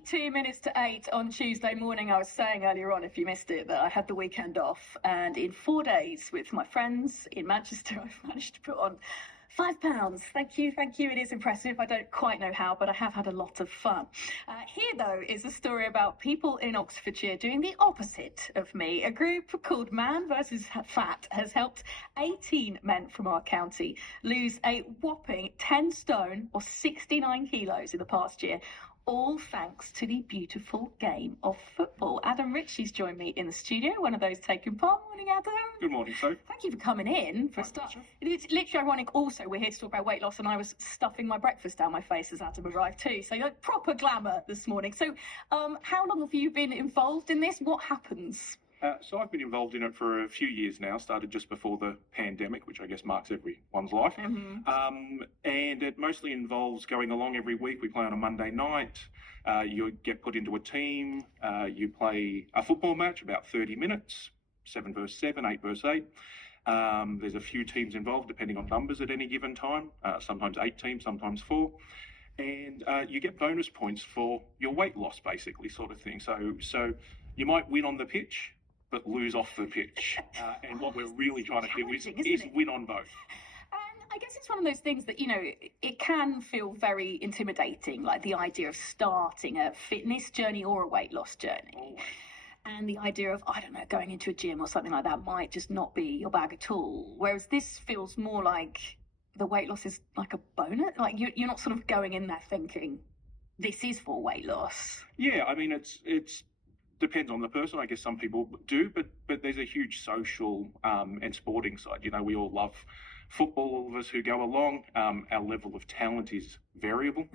2 minutes to 8 on Tuesday morning. I was saying earlier on, if you missed it, that I had the weekend off, and in 4 days with my friends in Manchester, I've managed to put on £5. Thank you, thank you. It is impressive. I don't quite know how, but I have had a lot of fun. Here, though, is a story about people in Oxfordshire doing the opposite of me. A group called Man vs. Fat has helped 18 men from our county lose a whopping 10 stone or 69 kilos in the past year, all thanks to the beautiful game of football. Adam Ritchie's joined me in the studio, one of those taking part. Morning, Adam. Good morning, Sue. Thank you for coming in for a start. It's literally ironic also, we're here to talk about weight loss, and I was stuffing my breakfast down my face as Adam arrived too. So like, proper glamour this morning. So how long have you been involved in this? What happens? So I've been involved in it for a few years now, started just before the pandemic, which I guess marks everyone's life. And it mostly involves going along every week. We play on a Monday night. You get put into a team. You play a football match, about 30 minutes, 7 versus 7, 8 versus 8. There's a few teams involved, depending on numbers at any given time, sometimes 8 teams, sometimes 4. And you get bonus points for your weight loss, basically, sort of thing. So you might win on the pitch, but lose off the pitch. And what we're really trying to do is win on both. And I guess it's one of those things that, it can feel very intimidating, like the idea of starting a fitness journey or a weight loss journey. Always. And the idea of, I don't know, going into a gym or something like that might just not be your bag at all. Whereas this feels more like the weight loss is like a bonus. Like you're not sort of going in there thinking, this is for weight loss. Yeah, I mean, it's depends on the person. I guess some people do, but there's a huge social and sporting side. We all love football, all of us who go along. Our level of talent is variable,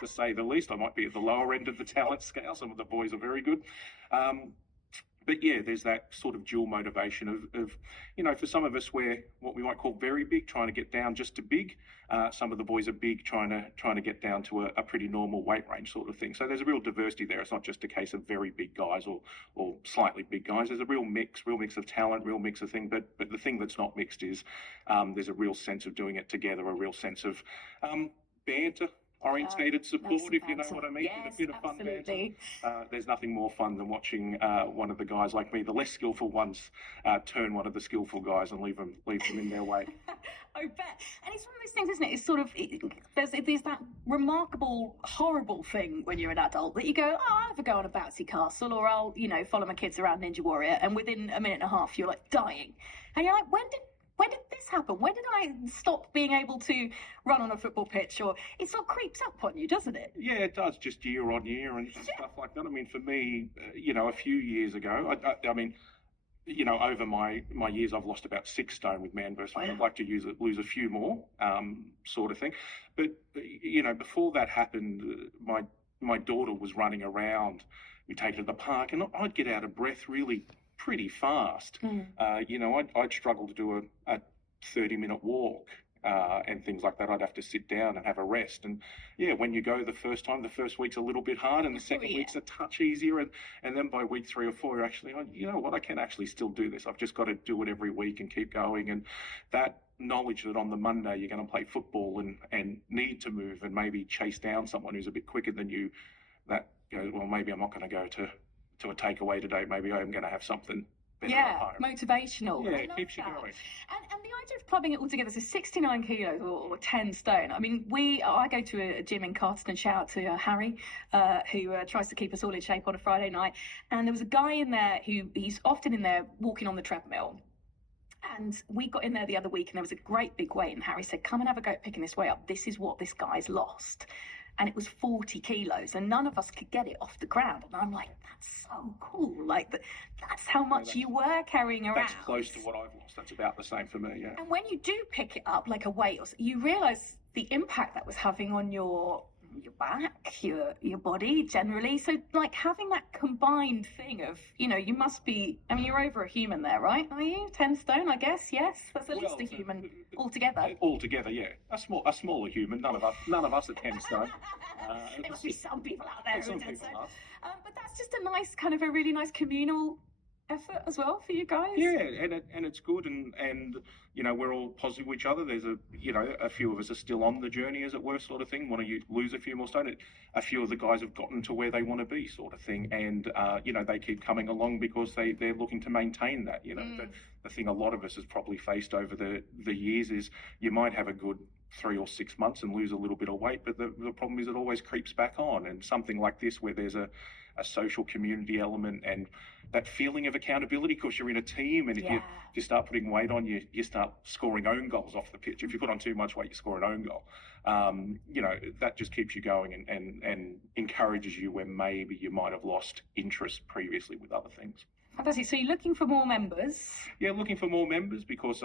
to say the least. I might be at the lower end of the talent scale. Some of the boys are very good. But yeah, there's that sort of dual motivation of for some of us, we're what we might call very big, trying to get down just to big. Some of the boys are big, trying to get down to a pretty normal weight range sort of thing. So there's a real diversity there. It's not just a case of very big guys or slightly big guys. There's a real mix of talent, real mix of thing. But the thing that's not mixed is there's a real sense of doing it together, a real sense of banter. Orientated support, if you know what I mean. Yes, a bit of fun absolutely. banter. There's nothing more fun than watching one of the guys like me, the less skillful ones, turn one of the skillful guys and leave them in their way. I bet. And it's one of those things, isn't it? It's sort of, there's that remarkable, horrible thing when you're an adult that you go, I'll have a go on a bouncy castle, or I'll, follow my kids around Ninja Warrior, and within a minute and a half you're like dying. And you're like, when did this happen? When did I stop being able to run on a football pitch? Or it sort of creeps up on you, doesn't it? Yeah, it does, just year on year and stuff like that. I mean, for me, a few years ago, I mean, over my years, I've lost about 6 stone with Man vs. Fat. I'd like to lose a few more, sort of thing. But, before that happened, my daughter was running around. We take her to the park, and I'd get out of breath really pretty fast. I'd struggle to do a 30-minute walk and things like that. I'd have to sit down and have a rest. And yeah, when you go the first time, the first week's a little bit hard, and the second week's a touch easier. And then by week 3 or 4, you're actually, I can actually still do this. I've just got to do it every week and keep going. And that knowledge that on the Monday you're going to play football and need to move and maybe chase down someone who's a bit quicker than you, that goes, well, maybe I'm not going to go to a takeaway today. Maybe I'm going to have something better at home. Motivational. Yeah, it keeps you going. And the idea of clubbing it all together, so 69 kilos or 10 stone. I mean, I go to a gym in Carterton, and shout out to Harry, who tries to keep us all in shape on a Friday night. And there was a guy in there he's often in there walking on the treadmill. And we got in there the other week, and there was a great big weight, and Harry said, come and have a go at picking this weight up. This is what this guy's lost. And it was 40 kilos, and none of us could get it off the ground. And I'm like, that's so cool. Like, that's how much you were carrying around. That's close to what I've lost. That's about the same for me, yeah. And when you do pick it up, like a weight, you realise the impact that was having on your back, your body generally. So, like, having that combined thing of, you must be, I mean, you're over a human there, right? Are you 10 stone, I guess? Yes, that's at least a human altogether. Altogether, yeah. A smaller human. None of us are 10 stone. There must be some people out there who are 10 stone. But that's just a really nice communal effort as well for you guys. Yeah, and it's good, and you know, we're all positive with each other. There's a few of us are still on the journey, as it were, sort of thing. Want to lose a few more stone. A few of the guys have gotten to where they want to be, sort of thing, and you know, they keep coming along because they're looking to maintain that. You know, the thing a lot of us has probably faced over the years is you might have a good 3 or 6 months and lose a little bit of weight, but the problem is it always creeps back on. And something like this, where there's a social community element and that feeling of accountability, because you're in a team, and if you start putting weight on, you start scoring own goals off the pitch. If you put on too much weight, you score an own goal. You know, that just keeps you going and encourages you where maybe you might have lost interest previously with other things. Fantastic. So you're looking for more members? Yeah, looking for more members because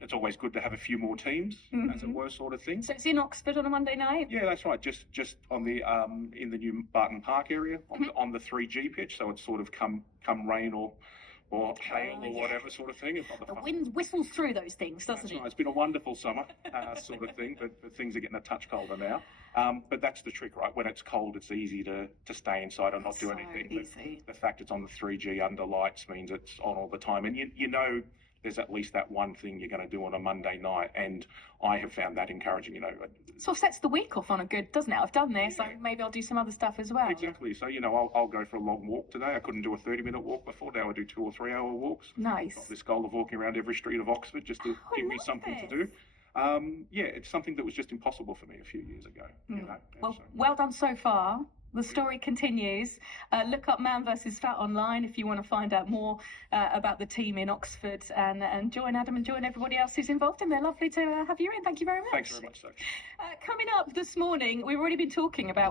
it's always good to have a few more teams, as it were, sort of thing. So it's in Oxford on a Monday night? Yeah, that's right. Just on the in the new Barton Park area on the 3G pitch. So it's sort of come rain or hail or whatever sort of thing. The wind whistles through those things, doesn't it? Right. It's been a wonderful summer, sort of thing, but things are getting a touch colder now. But that's the trick, right? When it's cold, it's easy to stay inside and not do anything. Easy. The fact it's on the 3G under lights means it's on all the time. And you know there's at least that one thing you're going to do on a Monday night. And I have found that encouraging, you know. Sort of sets the week off on a good, doesn't it? I've done this, so maybe I'll do some other stuff as well. Exactly. So, you know, I'll go for a long walk today. I couldn't do a 30-minute walk before. Now I do 2 or 3 hour walks. Nice. Got this goal of walking around every street of Oxford just to give me something to do. Yeah, it's something that was just impossible for me a few years ago. You know? Well done so far. The story continues. Look up Man vs. Fat online if you want to find out more about the team in Oxford, and join Adam and join everybody else who's involved in there. Lovely to have you in. Thank you very much. Thanks very much, Sophie. Coming up this morning, we've already been talking about